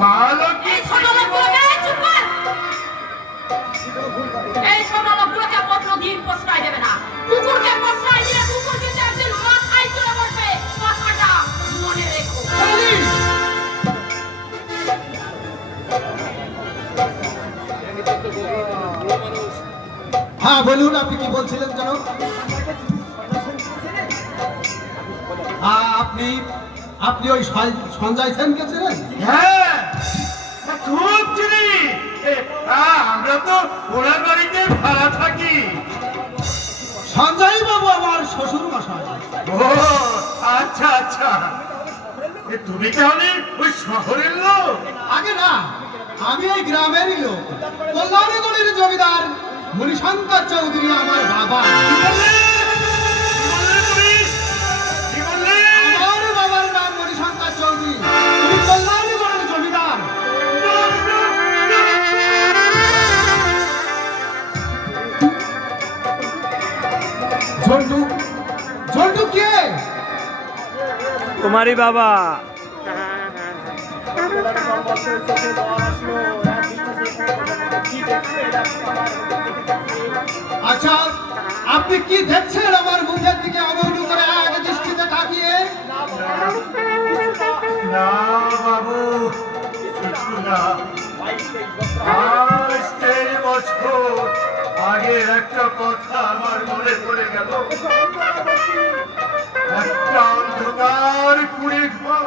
মা লক্ষ্মী ছোট লোকগুলোকে চুপ কর! এই ছোট লোকগুলোকে কোনোদিন প্রশ্রয় দেবে না। কুকুরকে প্রশ্রয় দিলে কুকুর কিন্তু মাথায় চলে বসবে কথাটা মনে রেখো। হ্যাঁ বলুন আপনি কি বলছিলেন যেন হ্যাঁ, আপনি আপনি ওই সঞ্জ- সঞ্জয় সেনকে ছিলেন হ্যাঁ। খুব চিনি। আমরা তো ওনার বাড়িতে ভাড়া থাকি। সঞ্জয় বাবু আমার শ্বশুর মশাই ও আচ্ছা আচ্ছা। এ, তুমি তাহলে ওই শহরের লোক? আগে না আমি এই গ্রামেরই লোক। কল্যাণীগড়ের জমিদার মণিশঙ্কর চৌধুরী আমার ঝন্টু ঝন্টু কে? তোমারই বাবা। আচ্ছা আপনি কি দেখছেন আমার মুখের দিকে অবৈধ করে এক দৃষ্টিতে তাকিয়ে? না বাবু কিছু না। একটা কথা আমার মনে পড়ে গেল। একটা অন্ধকার কুড়ি ঘর